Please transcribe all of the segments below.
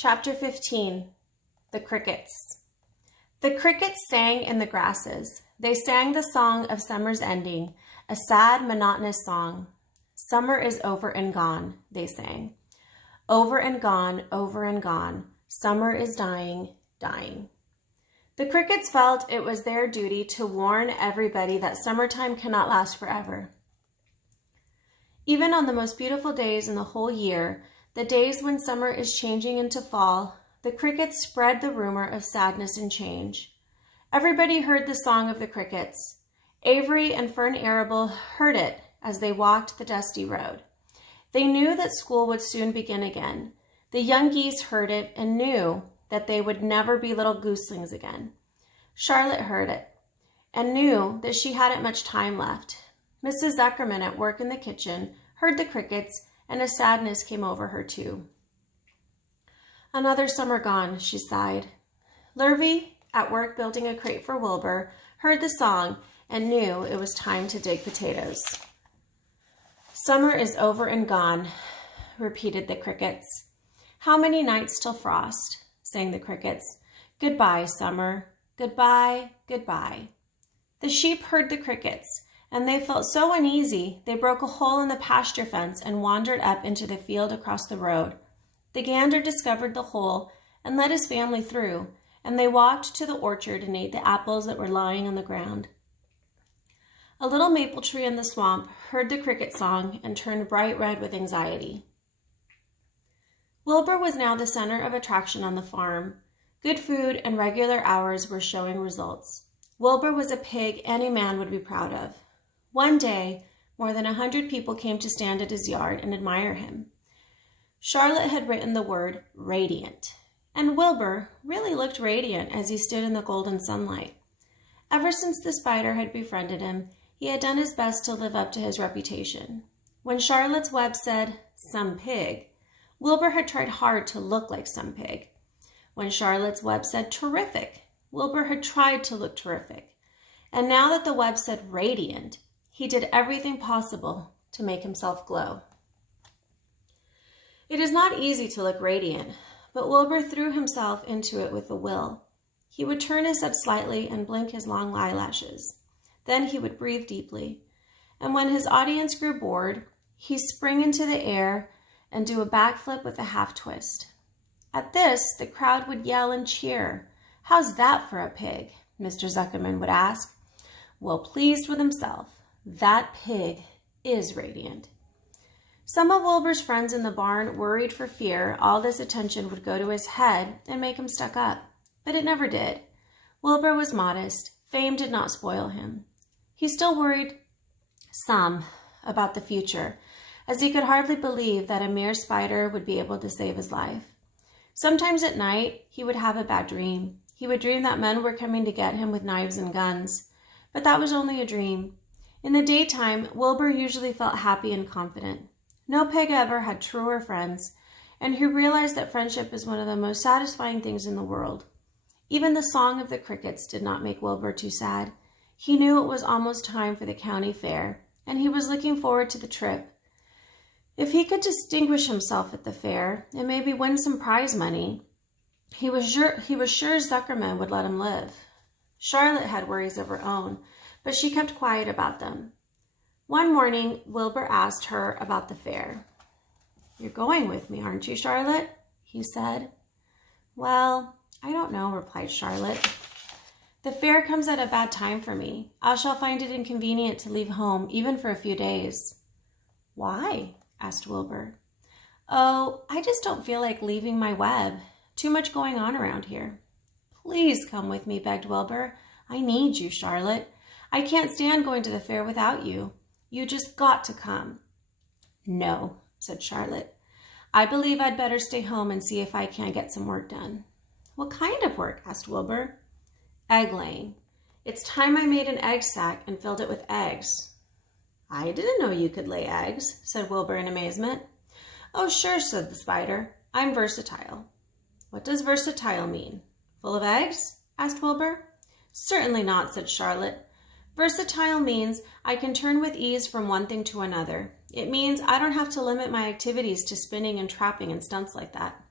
Chapter 15. The Crickets. The crickets sang in the grasses. They sang the song of summer's ending, a sad, monotonous song. Summer is over and gone, they sang. Over and gone, over and gone. Summer is dying, dying. The crickets felt it was their duty to warn everybody that summertime cannot last forever. Even on the most beautiful days in the whole year, the days when summer is changing into fall, the crickets spread the rumor of sadness and change. Everybody heard the song of the crickets. Avery and Fern Arable heard it as they walked the dusty road. They knew that school would soon begin again. The young geese heard it and knew that they would never be little goslings again. Charlotte heard it and knew that she hadn't much time left. Mrs. Zuckerman at work in the kitchen heard the crickets, and a sadness came over her too. Another summer gone, she sighed. Lurvy, at work building a crate for Wilbur, heard the song and knew it was time to dig potatoes. Summer is over and gone, repeated the crickets. How many nights till frost, sang the crickets. Goodbye, summer. Goodbye, goodbye. The sheep heard the crickets, and they felt so uneasy they broke a hole in the pasture fence and wandered up into the field across the road. The gander discovered the hole and led his family through, and they walked to the orchard and ate the apples that were lying on the ground. A little maple tree in the swamp heard the cricket song and turned bright red with anxiety. Wilbur was now the center of attraction on the farm. Good food and regular hours were showing results. Wilbur was a pig any man would be proud of. One day, more than 100 people came to stand at his yard and admire him. Charlotte had written the word radiant, and Wilbur really looked radiant as he stood in the golden sunlight. Ever since the spider had befriended him, he had done his best to live up to his reputation. When Charlotte's Web said, "some pig," Wilbur had tried hard to look like some pig. When Charlotte's Web said terrific, Wilbur had tried to look terrific. And now that the web said radiant, he did everything possible to make himself glow. It is not easy to look radiant, but Wilbur threw himself into it with a will. He would turn his head slightly and blink his long eyelashes. Then he would breathe deeply. And when his audience grew bored, he'd spring into the air and do a backflip with a half twist. At this, the crowd would yell and cheer. "How's that for a pig?" Mr. Zuckerman would ask. Well pleased with himself, that pig is radiant. Some of Wilbur's friends in the barn worried for fear all this attention would go to his head and make him stuck up, but it never did. Wilbur was modest. Fame did not spoil him. He still worried some about the future, as he could hardly believe that a mere spider would be able to save his life. Sometimes at night, he would have a bad dream. He would dream that men were coming to get him with knives and guns, but that was only a dream. In the daytime, Wilbur usually felt happy and confident. No pig ever had truer friends, and he realized that friendship is one of the most satisfying things in the world. Even the song of the crickets did not make Wilbur too sad. He knew it was almost time for the county fair, and he was looking forward to the trip. If he could distinguish himself at the fair and maybe win some prize money, he was sure Zuckerman would let him live. Charlotte had worries of her own, but she kept quiet about them. One morning, Wilbur asked her about the fair. "You're going with me, aren't you, Charlotte?" he said. "Well, I don't know," replied Charlotte. "The fair comes at a bad time for me. I shall find it inconvenient to leave home, even for a few days." "Why?" asked Wilbur. "Oh, I just don't feel like leaving my web. Too much going on around here." "Please come with me," begged Wilbur. "I need you, Charlotte. I can't stand going to the fair without you. You just got to come." "No," said Charlotte. "I believe I'd better stay home and see if I can't get some work done." "What kind of work?" asked Wilbur. "Egg laying. It's time I made an egg sack and filled it with eggs." "I didn't know you could lay eggs," said Wilbur in amazement. "Oh, sure," said the spider. "I'm versatile." "What does versatile mean? Full of eggs?" asked Wilbur. "Certainly not," said Charlotte. "Versatile means I can turn with ease from one thing to another. It means I don't have to limit my activities to spinning and trapping and stunts like that."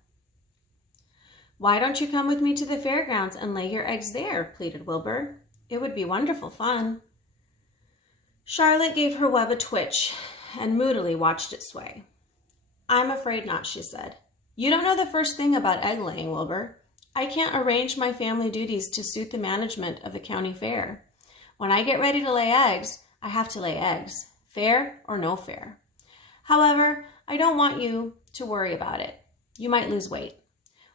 Why don't you come with me to the fairgrounds and lay your eggs there? Pleaded Wilbur. It would be wonderful fun. Charlotte gave her web a twitch and moodily watched it sway. I'm afraid not, she said. You don't know the first thing about egg laying, Wilbur. I can't arrange my family duties to suit the management of the county fair. When I get ready to lay eggs, I have to lay eggs, fair or no fair. However, I don't want you to worry about it. You might lose weight.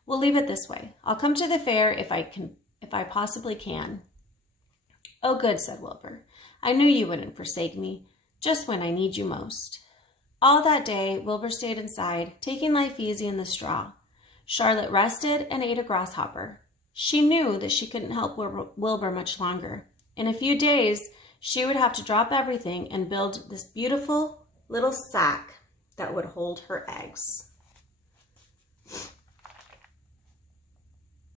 We'll leave it this way. I'll come to the fair if I possibly can. Oh, good, said Wilbur. I knew you wouldn't forsake me, just when I need you most. All that day, Wilbur stayed inside, taking life easy in the straw. Charlotte rested and ate a grasshopper. She knew that she couldn't help Wilbur much longer. In a few days, she would have to drop everything and build this beautiful little sack that would hold her eggs.